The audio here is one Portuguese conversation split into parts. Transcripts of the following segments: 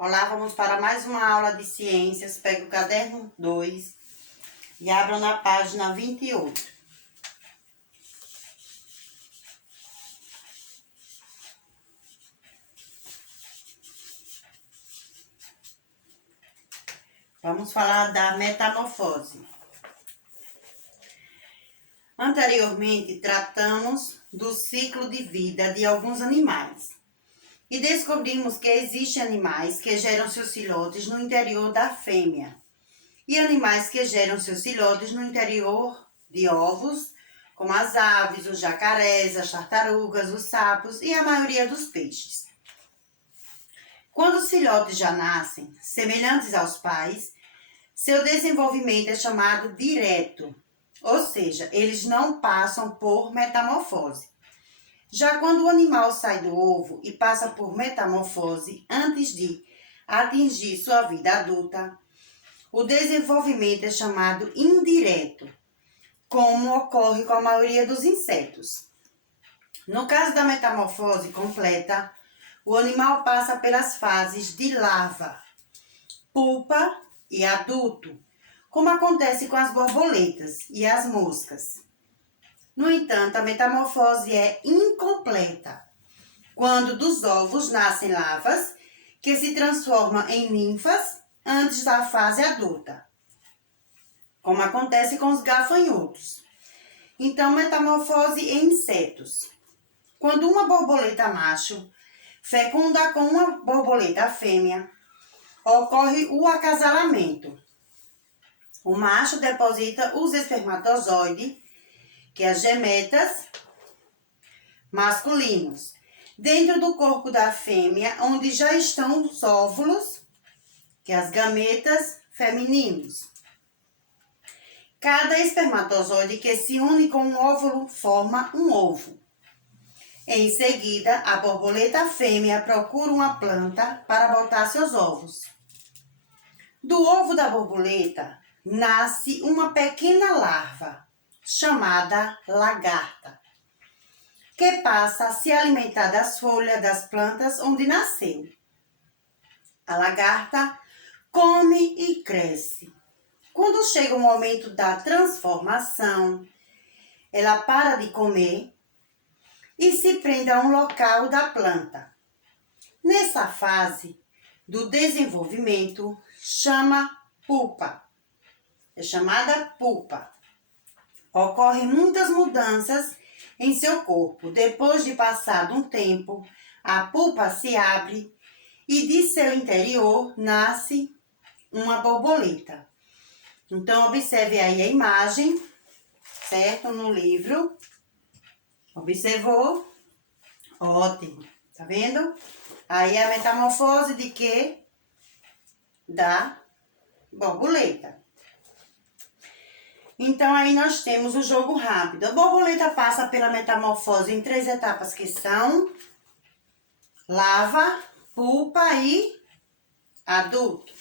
Olá, vamos para mais uma aula de ciências. Pega o caderno 2 e abra na página 28. Vamos falar da metamorfose. Anteriormente, tratamos do ciclo de vida de alguns animais. E descobrimos que existem animais que geram seus filhotes no interior da fêmea. E animais que geram seus filhotes no interior de ovos, como as aves, os jacarés, as tartarugas, os sapos e a maioria dos peixes. Quando os filhotes já nascem, semelhantes aos pais, seu desenvolvimento é chamado direto, ou seja, eles não passam por metamorfose. Já quando o animal sai do ovo e passa por metamorfose antes de atingir sua vida adulta, o desenvolvimento é chamado indireto, como ocorre com a maioria dos insetos. No caso da metamorfose completa, o animal passa pelas fases de larva, pupa e adulto, como acontece com as borboletas e as moscas. No entanto, a metamorfose é incompleta, quando dos ovos nascem larvas que se transformam em ninfas antes da fase adulta, como acontece com os gafanhotos. Então, metamorfose em insetos. Quando uma borboleta macho fecunda com uma borboleta fêmea, ocorre o acasalamento. O macho deposita os espermatozoides, que é as gametas masculinos, dentro do corpo da fêmea, onde já estão os óvulos, que é as gametas femininos. Cada espermatozoide que se une com um óvulo forma um ovo. Em seguida, a borboleta fêmea procura uma planta para botar seus ovos. Do ovo da borboleta nasce uma pequena larva, chamada lagarta, que passa a se alimentar das folhas das plantas onde nasceu. A lagarta come e cresce. Quando chega o momento da transformação, ela para de comer e se prende a um local da planta. Nessa fase do desenvolvimento, chama pupa. É chamada pupa. Ocorrem muitas mudanças em seu corpo. Depois de passado um tempo, a pupa se abre e de seu interior nasce uma borboleta. Então, observe aí a imagem, certo? No livro. Observou? Ótimo. Tá vendo? Aí a metamorfose de quê? Da borboleta. Então, aí nós temos o jogo rápido. A borboleta passa pela metamorfose em 3 etapas que são larva, pupa e adulto.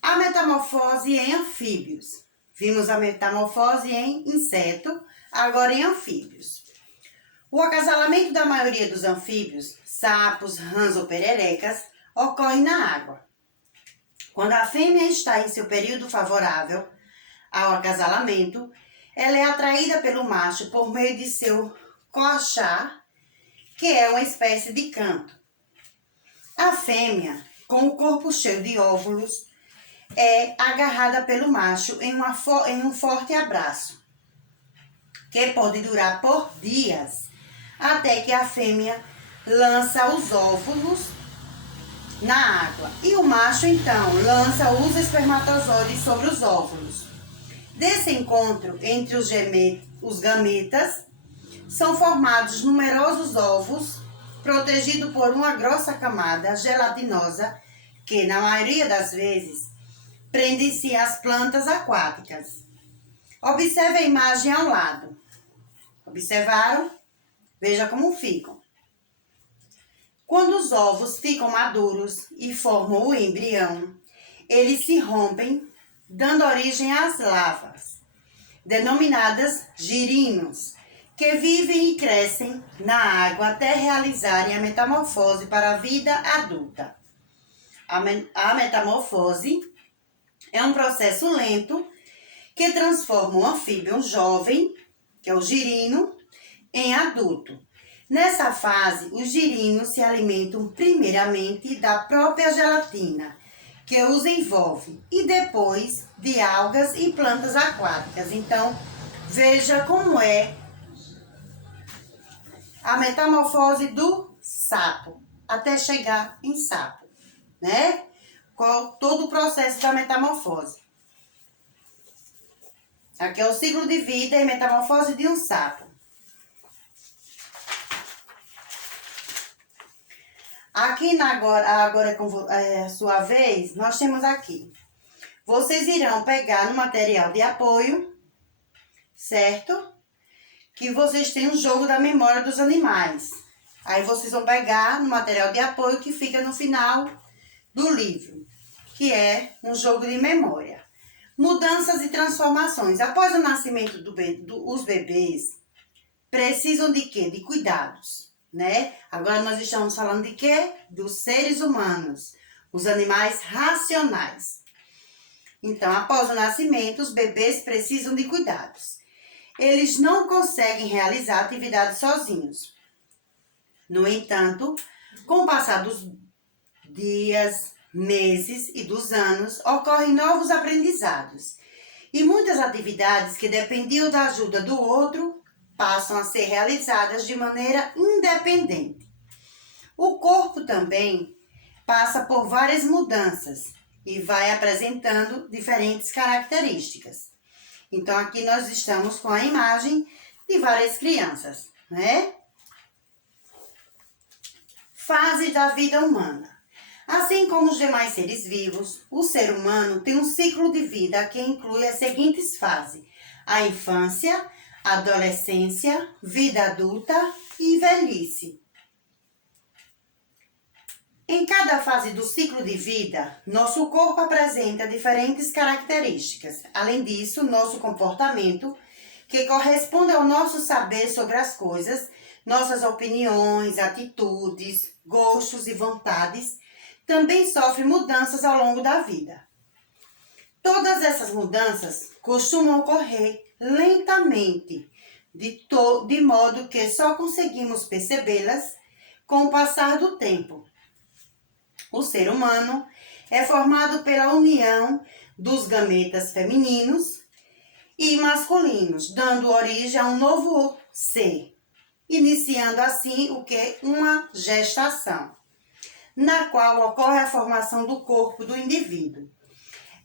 A metamorfose em anfíbios. Vimos a metamorfose em inseto, agora em anfíbios. O acasalamento da maioria dos anfíbios, sapos, rãs ou pererecas, ocorre na água. Quando a fêmea está em seu período favorável ao acasalamento, ela é atraída pelo macho por meio de seu coachar, que é uma espécie de canto. A fêmea, com o corpo cheio de óvulos, é agarrada pelo macho em um forte abraço, que pode durar por dias, até que a fêmea lança os óvulos na água. E o macho, então, lança os espermatozoides sobre os óvulos. Desse encontro entre os gametas, são formados numerosos ovos, protegidos por uma grossa camada gelatinosa, que, na maioria das vezes, prende-se às plantas aquáticas. Observe a imagem ao lado. Observaram? Veja como ficam. Quando os ovos ficam maduros e formam o embrião, eles se rompem, dando origem às larvas, denominadas girinos, que vivem e crescem na água até realizarem a metamorfose para a vida adulta. A metamorfose é um processo lento que transforma um anfíbio jovem, que é o girino, em adulto. Nessa fase, os girinos se alimentam primeiramente da própria gelatina, que os envolve, e depois de algas e plantas aquáticas. Então, veja como é a metamorfose do sapo, até chegar em sapo, né? Todo o processo da metamorfose. Aqui é o ciclo de vida e metamorfose de um sapo. Aqui agora é sua vez, nós temos aqui. Vocês irão pegar no material de apoio, certo? Que vocês têm um jogo da memória dos animais. Aí vocês vão pegar no material de apoio que fica no final do livro, que é um jogo de memória. Mudanças e transformações. Após o nascimento os bebês precisam de quê? De cuidados, né? Agora nós estamos falando de quê? Dos seres humanos, os animais racionais. Então, após o nascimento, os bebês precisam de cuidados. Eles não conseguem realizar atividades sozinhos. No entanto, com o passar dos dias, meses e dos anos, ocorrem novos aprendizados. E muitas atividades que dependiam da ajuda do outro passam a ser realizadas de maneira independente. O corpo também passa por várias mudanças e vai apresentando diferentes características. Então, aqui nós estamos com a imagem de várias crianças, né? Fase da vida humana. Assim como os demais seres vivos, o ser humano tem um ciclo de vida que inclui as seguintes fases: a infância, a adolescência, vida adulta e velhice. Em cada fase do ciclo de vida, nosso corpo apresenta diferentes características. Além disso, nosso comportamento, que corresponde ao nosso saber sobre as coisas, nossas opiniões, atitudes, gostos e vontades, também sofre mudanças ao longo da vida. Todas essas mudanças costumam ocorrer lentamente, de modo que só conseguimos percebê-las com o passar do tempo. O ser humano é formado pela união dos gametas femininos e masculinos, dando origem a um novo ser, iniciando assim o que? Uma gestação, na qual ocorre a formação do corpo do indivíduo.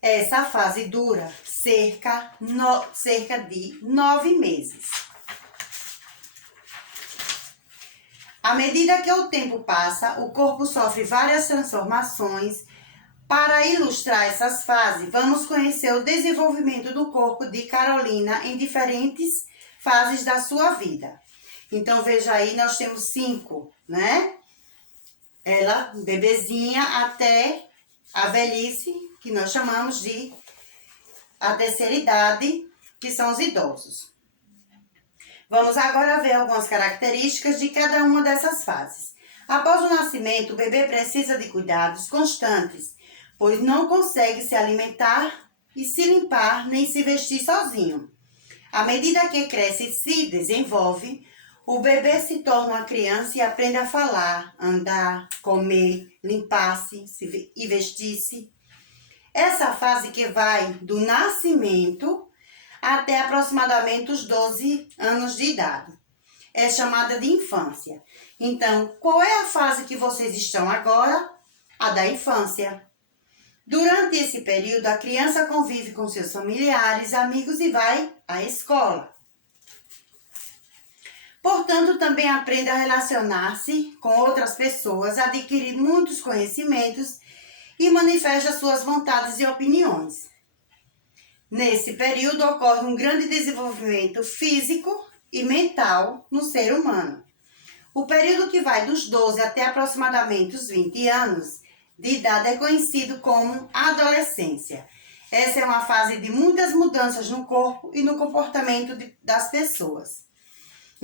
Essa fase dura cerca de 9 meses. À medida que o tempo passa, o corpo sofre várias transformações. Para ilustrar essas fases, vamos conhecer o desenvolvimento do corpo de Carolina em diferentes fases da sua vida. Então, veja aí, nós temos 5, né? Ela, bebezinha, até a velhice, que nós chamamos de a terceira idade, que são os idosos. Vamos agora ver algumas características de cada uma dessas fases. Após o nascimento, o bebê precisa de cuidados constantes, pois não consegue se alimentar e se limpar nem se vestir sozinho. À medida que cresce e se desenvolve, o bebê se torna uma criança e aprende a falar, andar, comer, limpar-se e vestir-se. Essa fase que vai do nascimento até aproximadamente os 12 anos de idade é chamada de infância. Então, qual é a fase que vocês estão agora? A da infância. Durante esse período, a criança convive com seus familiares, amigos e vai à escola. Portanto, também aprende a relacionar-se com outras pessoas, adquirir muitos conhecimentos e manifesta suas vontades e opiniões. Nesse período, ocorre um grande desenvolvimento físico e mental no ser humano. O período que vai dos 12 até aproximadamente os 20 anos de idade é conhecido como adolescência. Essa é uma fase de muitas mudanças no corpo e no comportamento das pessoas.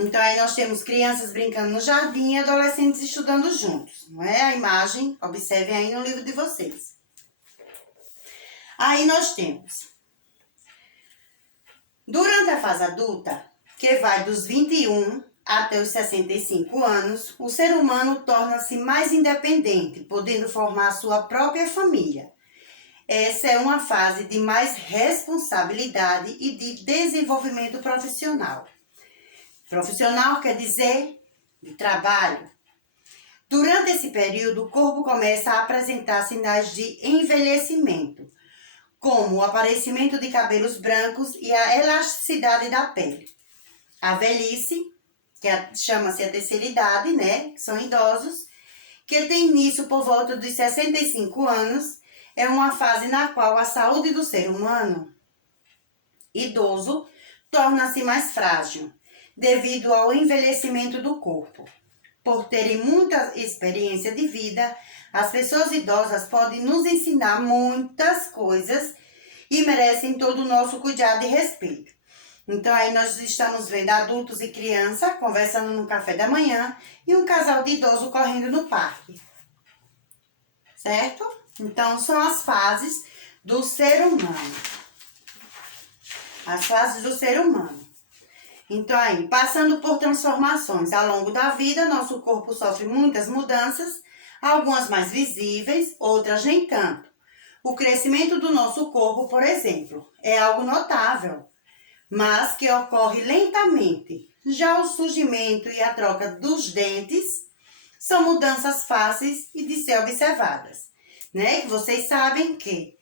Então, aí nós temos crianças brincando no jardim e adolescentes estudando juntos, não é? A imagem, observem aí no livro de vocês. Aí nós temos, durante a fase adulta, que vai dos 21 até os 65 anos, o ser humano torna-se mais independente, podendo formar sua própria família. Essa é uma fase de mais responsabilidade e de desenvolvimento profissional. Profissional quer dizer de trabalho. Durante esse período, o corpo começa a apresentar sinais de envelhecimento, como o aparecimento de cabelos brancos e a elasticidade da pele. A velhice, que chama-se a terceira idade, né? Que são idosos, que tem início por volta dos 65 anos, é uma fase na qual a saúde do ser humano idoso torna-se mais frágil, devido ao envelhecimento do corpo. Por terem muita experiência de vida, as pessoas idosas podem nos ensinar muitas coisas e merecem todo o nosso cuidado e respeito. Então, aí nós estamos vendo adultos e crianças conversando no café da manhã e um casal de idosos correndo no parque. Certo? Então, são as fases do ser humano. As fases do ser humano. Então, aí, passando por transformações ao longo da vida, nosso corpo sofre muitas mudanças, algumas mais visíveis, outras nem tanto. O crescimento do nosso corpo, por exemplo, é algo notável, mas que ocorre lentamente. Já o surgimento e a troca dos dentes são mudanças fáceis e de ser observadas, né? Vocês sabem que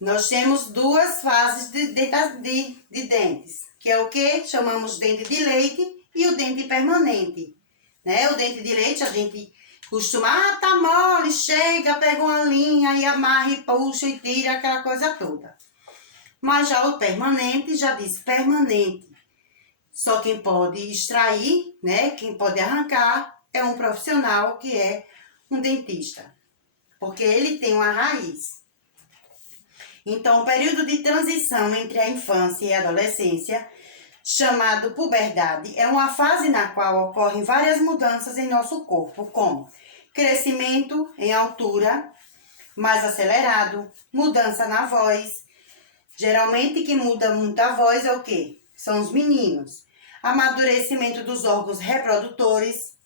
nós temos duas fases de dentes, que é o que chamamos dente de leite e o dente permanente, né? O dente de leite a gente costuma, tá mole, chega, pega uma linha e amarra e puxa e tira aquela coisa toda. Mas já o permanente já diz permanente. Só quem pode extrair, né? Quem pode arrancar é um profissional que é um dentista, porque ele tem uma raiz. Então, o período de transição entre a infância e a adolescência, chamado puberdade, é uma fase na qual ocorrem várias mudanças em nosso corpo, como crescimento em altura mais acelerado, mudança na voz. Geralmente, quem muda muito a voz é o quê? São os meninos. Amadurecimento dos órgãos reprodutores,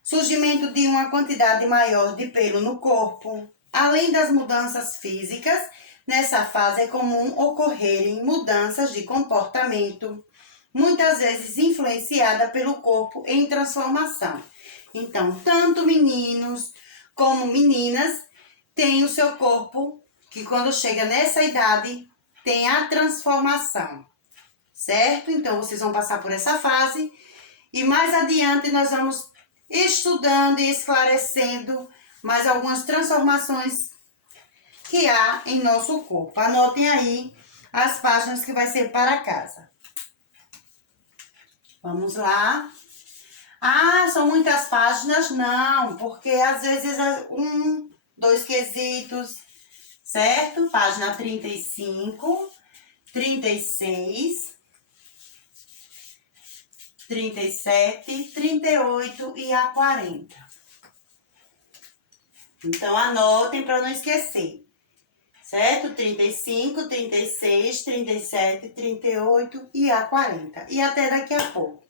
surgimento de uma quantidade maior de pelo no corpo. Além das mudanças físicas, nessa fase é comum ocorrerem mudanças de comportamento, muitas vezes influenciada pelo corpo em transformação. Então, tanto meninos como meninas têm o seu corpo, que quando chega nessa idade, tem a transformação, certo? Então, vocês vão passar por essa fase e mais adiante nós vamos estudando e esclarecendo mais algumas transformações que há em nosso corpo. Anotem aí as páginas que vai ser para casa. Vamos lá. Ah, são muitas páginas? Não, porque às vezes é 2 quesitos, certo? Página 35, 36, 37, 38 e a 40. Então, anotem para não esquecer. Certo? 35, 36, 37, 38 e a 40. E até daqui a pouco.